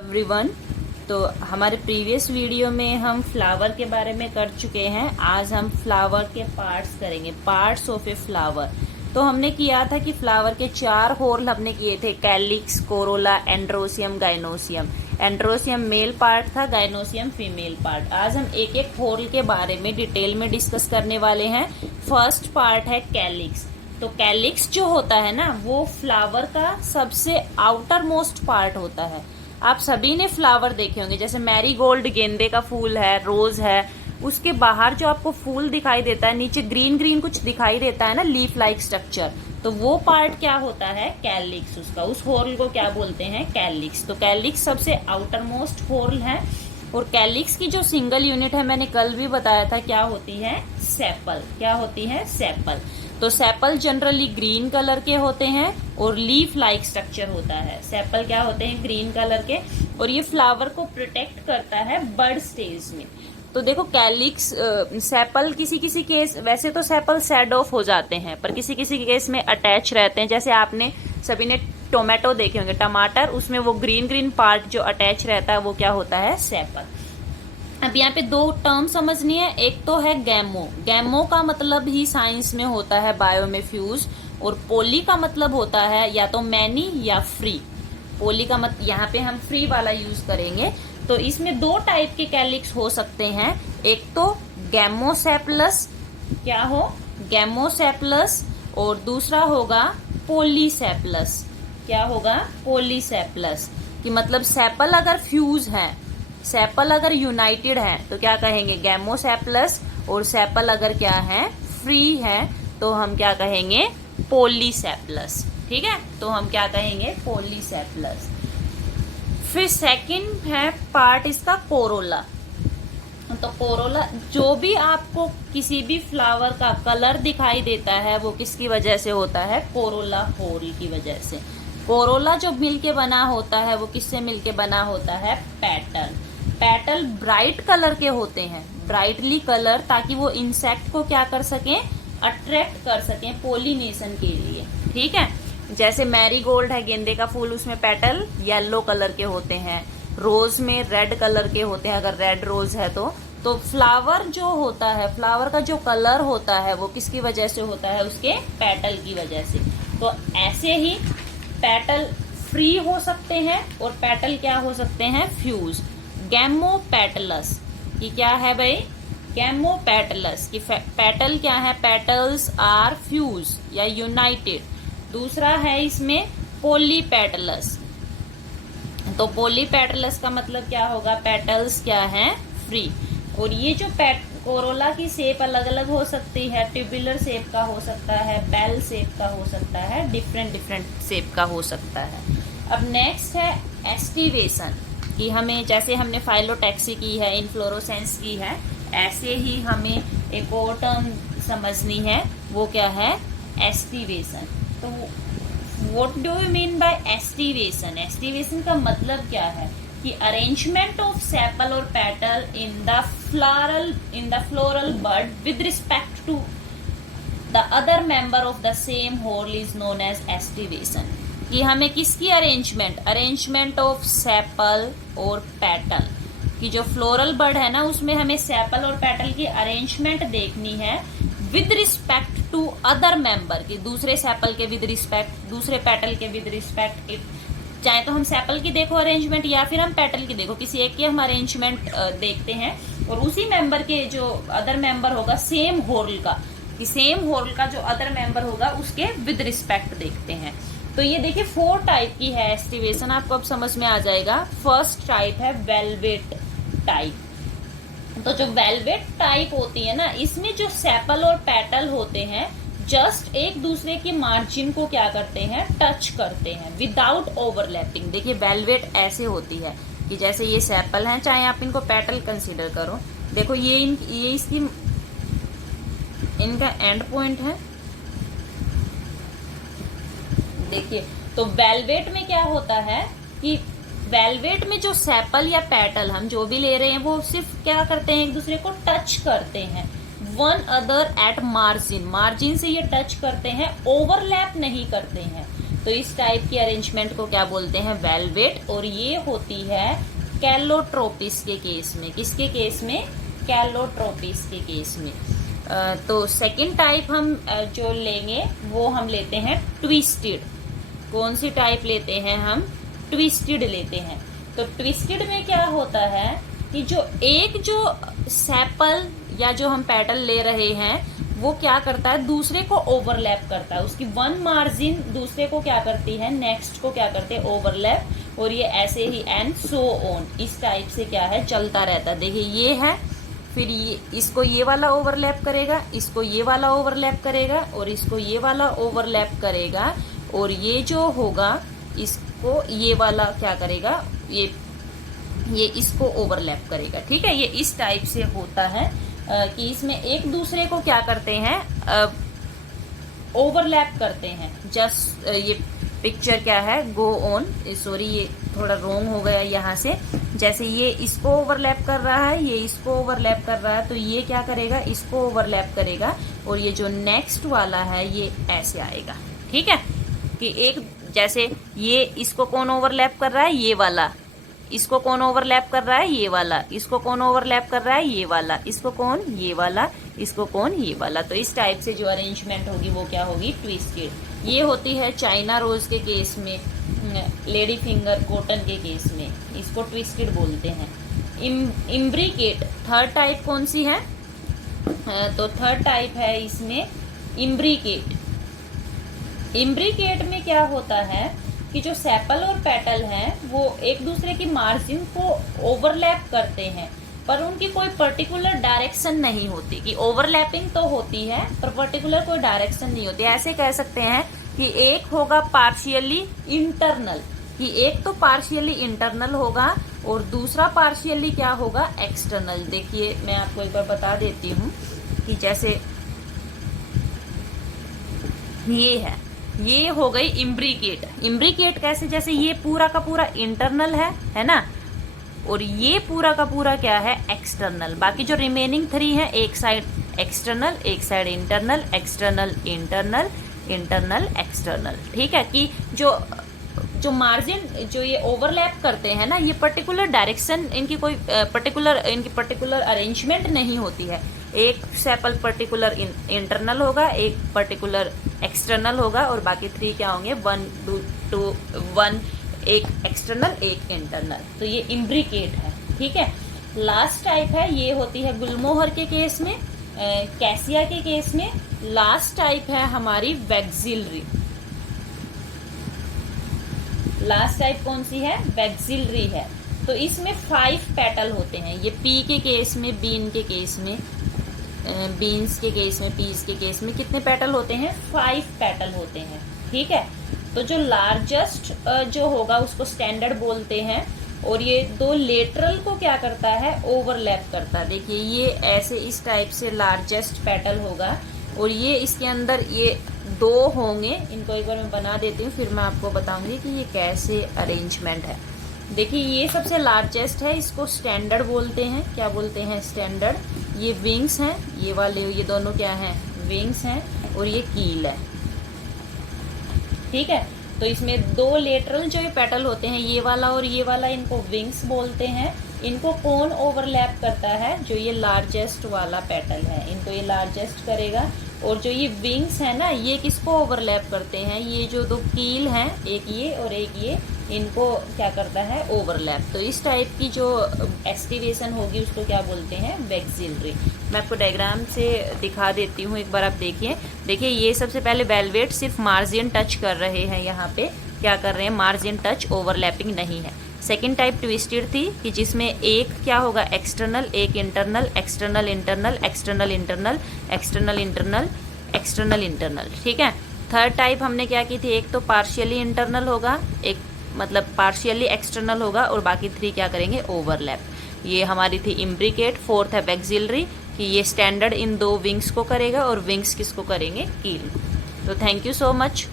Everyone. तो हमारे previous video में हम फ्लावर के बारे में कर चुके हैं। आज हम फ्लावर के पार्ट्स करेंगे, पार्ट्स ऑफ ए फ्लावर। तो हमने किया था कि फ्लावर के 4 होल हमने किए थे, calyx, Corolla, androecium, gynoecium. Androecium male part था, गाइनोसियम फीमेल पार्ट। आज हम एक एक होल के बारे में डिटेल में डिस्कस करने वाले हैं। फर्स्ट पार्ट है कैलिक्स। तो कैलिक्स जो होता है ना, वो फ्लावर का सबसे आउटर मोस्ट पार्ट होता है। आप सभी ने फ्लावर देखे होंगे, जैसे मैरीगोल्ड गेंदे का फूल है, रोज है, उसके बाहर जो आपको फूल दिखाई देता है, नीचे ग्रीन ग्रीन कुछ दिखाई देता है ना, लीफ लाइक स्ट्रक्चर, तो वो पार्ट क्या होता है? कैलिक्स। उसका उस होल को क्या बोलते हैं? कैलिक्स। तो कैलिक्स सबसे आउटर मोस्ट होल है। और कैलिक्स की जो सिंगल यूनिट है, मैंने कल भी बताया था, क्या होती है? सेपल। क्या होती है? सेपल। तो सेपल जनरली ग्रीन कलर के होते हैं और लीफ लाइक स्ट्रक्चर होता है। सेपल क्या होते हैं? ग्रीन कलर के। और ये फ्लावर को प्रोटेक्ट करता है बर्ड स्टेज में। तो देखो कैलिक्स, सेपल किसी किसी केस, वैसे तो सेपल सेड ऑफ हो जाते हैं, पर किसी किसी केस में अटैच रहते हैं। जैसे आपने सभी ने टोमेटो देखे होंगे, टमाटर, उसमें वो ग्रीन ग्रीन पार्ट जो अटैच रहता है वो क्या होता है? सेपल। अब यहाँ पे 2 टर्म समझनी है। एक तो है गैमो। गैमो का मतलब ही साइंस में होता है बायो में फ्यूज। और पोली का मतलब होता है या तो मैनी या फ्री। पोली का मतलब यहाँ पे हम फ्री वाला यूज करेंगे। तो इसमें 2 टाइप के कैलिक्स हो सकते हैं। एक तो गैमोसेप्लस, क्या हो? गैमोसेप्लस। और दूसरा होगा पोलीसेप्लस। क्या होगा? पोलीसेप्लस। कि मतलब सेपल अगर फ्यूज है, सेपल अगर यूनाइटेड है तो क्या कहेंगे? गैमोसेप्लस। और सेपल अगर क्या है? फ्री है, तो हम क्या कहेंगे? पोलीसेप्लस। ठीक है, तो हम क्या कहेंगे? पोलीसेप्लस। फिर सेकंड है पार्ट इसका कोरोला। तो कोरोला, जो भी आपको किसी भी फ्लावर का कलर दिखाई देता है वो किसकी वजह से होता है? कोरोला होल की वजह से। कोरोला जो मिलके बना होता है वो किससे मिलके बना होता है? पेटल। पेटल ब्राइट कलर के होते हैं, ब्राइटली कलर, ताकि वो इंसेक्ट को क्या कर सकें? अट्रैक्ट कर सकें पोलिनेशन के लिए। ठीक है, जैसे मैरीगोल्ड है, गेंदे का फूल, उसमें पेटल येलो कलर के होते हैं। रोज में रेड कलर के होते हैं, अगर रेड रोज है तो फ्लावर जो होता है, फ्लावर का जो कलर होता है वो किसकी वजह से होता है? उसके पेटल की वजह से। तो ऐसे ही पेटल फ्री हो सकते हैं और पेटल क्या हो सकते हैं? फ्यूज। गैमोपेटलस कि क्या है भाई? गैमोपेटलस कि पेटल क्या है? पेटल्स आर फ्यूज या यूनाइटेड। दूसरा है इसमें पोलीपेटलस। तो पोलीपेटलस का मतलब क्या होगा? पेटल्स क्या है? फ्री। और ये जो कोरोला की शेप अलग अलग हो सकती है, ट्यूबुलर शेप का हो सकता है, बेल शेप का हो सकता है, डिफरेंट डिफरेंट शेप का हो सकता है। अब नेक्स्ट है एस्टिवेशन, कि हमें, जैसे हमने फाइलोटैक्सी की है, इन्फ्लोरोसेंस की है, ऐसे ही हमें एक और टर्म समझनी है, वो क्या है? एस्टिवेशन। तो what do you mean by aestivation? Aestivation का मतलब क्या है? कि अरेंजमेंट ऑफ सेपल और petal in the floral bud with respect to the other member of the same whole is known as aestivation. कि हमें किसकी अरेंजमेंट ऑफ सेपल और पेटल, कि जो फ्लोरल बर्ड है ना, उसमें हमें सेपल और पेटल की अरेंजमेंट देखनी है with respect to other member, की दूसरे सेपल के विद रिस्पेक्ट, दूसरे पेटल के विद रिस्पेक्ट। चाहे तो हम सेपल की देखो अरेंजमेंट, या फिर हम पेटल की देखो, किसी एक की हम अरेंजमेंट देखते हैं, और उसी मेंबर के जो अदर मेंबर होगा सेम होल का, कि सेम होल का जो अदर मेंबर होगा उसके विद रिस्पेक्ट देखते हैं। तो ये देखिए 4 टाइप की है एस्टिवेशन, आपको अब समझ में आ जाएगा। फर्स्ट टाइप है वेलवेट टाइप। तो जो वेलवेट टाइप होती है ना, इसमें जो सेपल और पेटल होते हैं जस्ट एक दूसरे की मार्जिन को क्या करते हैं? टच करते हैं विदाउट ओवरलैपिंग। देखिए वेलवेट ऐसे होती है कि जैसे ये सेपल है, चाहे आप इनको पेटल कंसीडर करो, देखो ये इसकी इनका एंड पॉइंट है, देखिए। तो वेलवेट में क्या होता है कि वेलवेट में जो सेपल या पेटल हम जो भी ले रहे हैं वो सिर्फ क्या करते हैं? एक दूसरे को टच करते हैं, one other at margin. Margin से ये टच करते हैं, ओवरलैप नहीं करते हैं। तो इस टाइप की अरेंजमेंट को क्या बोलते हैं, वेलवेट। और ये होती है कैलोट्रोपिस के केस में। किसके केस में, कैलोट्रोपिस के केस में। तो सेकंड टाइप हम जो लेंगे वो हम लेते हैं ट्विस्टेड। कौन सी टाइप लेते हैं हम, ट्विस्टेड लेते हैं। तो ट्विस्टेड में क्या होता है कि जो सेपल या जो हम पेटल ले रहे हैं वो क्या करता है, दूसरे को ओवरलैप करता है। उसकी वन मार्जिन दूसरे को क्या करती है, नेक्स्ट को क्या करते हैं, ओवरलैप। और ये ऐसे ही एंड सो ऑन, इस टाइप से क्या है, चलता रहता है। देखिए ये है, फिर ये इसको ये वाला ओवरलैप करेगा, इसको ये वाला ओवरलैप करेगा, और इसको ये वाला ओवरलैप करेगा, और ये जो होगा इसको ये वाला क्या करेगा, ये इसको ओवरलैप करेगा। ठीक है, ये इस टाइप से होता है कि इसमें एक दूसरे को क्या करते हैं, ओवरलैप करते हैं। जस्ट ये पिक्चर क्या है, गो ऑन, सॉरी ये थोड़ा रोंग हो गया यहाँ से। जैसे ये इसको ओवरलैप कर रहा है, ये इसको ओवरलैप कर रहा है, तो ये क्या करेगा, इसको ओवरलैप करेगा, और ये जो नेक्स्ट वाला है ये ऐसे आएगा। ठीक है, कि एक जैसे ये इसको कौन ओवरलैप कर रहा है, ये वाला, इसको कौन ओवरलैप कर रहा है, ये वाला, इसको कौन ओवरलैप कर रहा है, ये वाला, इसको कौन, ये वाला, इसको कौन, ये वाला। तो इस टाइप से जो अरेंजमेंट होगी वो क्या होगी, ट्विस्टेड। ये होती है चाइना रोज के केस में, लेडी फिंगर कॉटन के केस में, इसको ट्विस्टेड बोलते हैं। इम्ब्रिकेट थर्ड टाइप कौन सी है, तो थर्ड टाइप है इसमें इम्ब्रिकेट। इम्ब्रिकेट में क्या होता है कि जो सेपल और पेटल हैं वो एक दूसरे की मार्जिन को ओवरलैप करते हैं, पर उनकी कोई पर्टिकुलर डायरेक्शन नहीं होती। कि ओवरलैपिंग तो होती है पर पर्टिकुलर कोई डायरेक्शन नहीं होती। ऐसे कह सकते हैं कि एक होगा पार्शियली इंटरनल, कि एक तो पार्शियली इंटरनल होगा और दूसरा पार्शियली क्या होगा, एक्सटर्नल। देखिए मैं आपको एक बार बता देती हूँ कि जैसे ये है, ये हो गई इम्ब्रिकेट। इम्ब्रिकेट कैसे, जैसे ये पूरा का पूरा इंटरनल है ना, और ये पूरा का पूरा क्या है, एक्सटर्नल। बाकी जो रिमेनिंग 3 है, एक साइड एक्सटर्नल, एक side internal, external internal, internal external. ठीक है, कि जो मार्जिन जो ये ओवरलैप करते हैं ना, ये पर्टिकुलर डायरेक्शन, इनकी कोई पर्टिकुलर अरेंजमेंट नहीं होती है। एक सेपल पर्टिकुलर इंटरनल होगा, एक पर्टिकुलर एक्सटर्नल होगा, और बाकी 3 क्या होंगे, 1 2 1, एक एक्सटर्नल एक इंटरनल। तो ये इम्ब्रिकेट है। ठीक है, लास्ट टाइप है, ये होती है गुलमोहर के केस में, कैसिया के केस में। लास्ट टाइप है हमारी वैक्सिलरी। लास्ट टाइप कौन सी है, वैक्सिलरी है। तो इसमें 5 पेटल होते हैं। ये पी के केस में, बीन के केस में, बीन्स के केस में, पीस के केस में कितने पेटल होते हैं, 5 पेटल होते हैं। ठीक है, तो जो लार्जेस्ट जो होगा उसको स्टैंडर्ड बोलते हैं, और ये 2 लेटरल को क्या करता है, ओवरलैप करता है। देखिए ये ऐसे इस टाइप से लार्जेस्ट पेटल होगा, और ये इसके अंदर ये 2 होंगे। इनको एक बार मैं बना देती हूँ, फिर मैं आपको बताऊंगी कि ये कैसे अरेंजमेंट है। देखिए ये सबसे लार्जेस्ट है, इसको स्टैंडर्ड बोलते हैं। क्या बोलते हैं, स्टैंडर्ड। ये विंग्स हैं, ये वाले, ये दोनों क्या हैं, विंग्स हैं, और ये कील है। ठीक है, तो इसमें 2 लेटरल जो ये पेटल होते हैं, ये वाला और ये वाला, इनको विंग्स बोलते हैं। इनको कौन ओवरलैप करता है, जो ये लार्जेस्ट वाला पेटल है, इनको ये लार्जेस्ट करेगा। और जो ये विंग्स है ना, ये किसको ओवरलैप करते हैं, ये जो 2 कील हैं, एक ये और एक ये, इनको क्या करता है, ओवरलैप। तो इस टाइप की जो एस्टिवेशन होगी उसको क्या बोलते हैं, वैक्सिलरी। मैं आपको डायग्राम से दिखा देती हूँ, एक बार आप देखिए। देखिए ये सबसे पहले वेलवेट सिर्फ मार्जिन टच कर रहे हैं, यहाँ पे क्या कर रहे हैं, मार्जिन टच, ओवरलैपिंग नहीं है। सेकेंड टाइप ट्विस्टेड थी, कि जिसमें एक क्या होगा, एक्सटर्नल, एक internal, external internal, external internal, external internal, external internal. ठीक है, थर्ड टाइप हमने क्या की थी, एक तो पार्शियली इंटरनल होगा, एक मतलब पार्शियली एक्सटर्नल होगा, और बाकी 3 क्या करेंगे, ओवरलैप। ये हमारी थी इम्ब्रिकेट। फोर्थ है वैक्सिलरी, कि ये स्टैंडर्ड इन 2 विंग्स को करेगा, और विंग्स किसको करेंगे, कील। तो थैंक यू सो मच।